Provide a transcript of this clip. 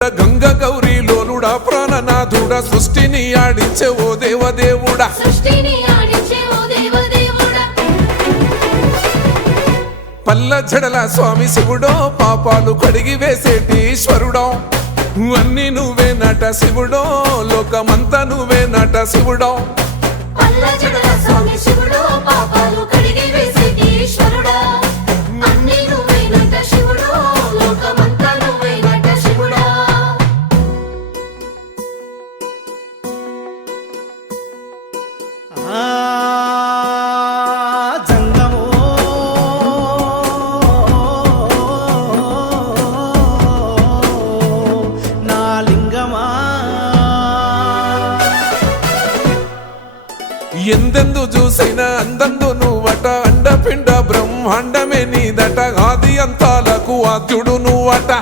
గంగ గౌరీ లోలుడా ప్రాణనాథుడా సృష్టిని ఆడించే ఓ దేవదేవుడా పల్ల జడల స్వామి శివుడో పాపాలు కడిగి వేసేటి ఈశ్వరుడో అన్ని నువ్వే నట శివుడో లోకమంతా నువ్వే నట శివుడో ఎందెందు చూసిన అందందు నువ్వట అండపిండ బ్రహ్మాండమే నీదట ఆది అంతాలకు ఆద్యుడు నువ్వట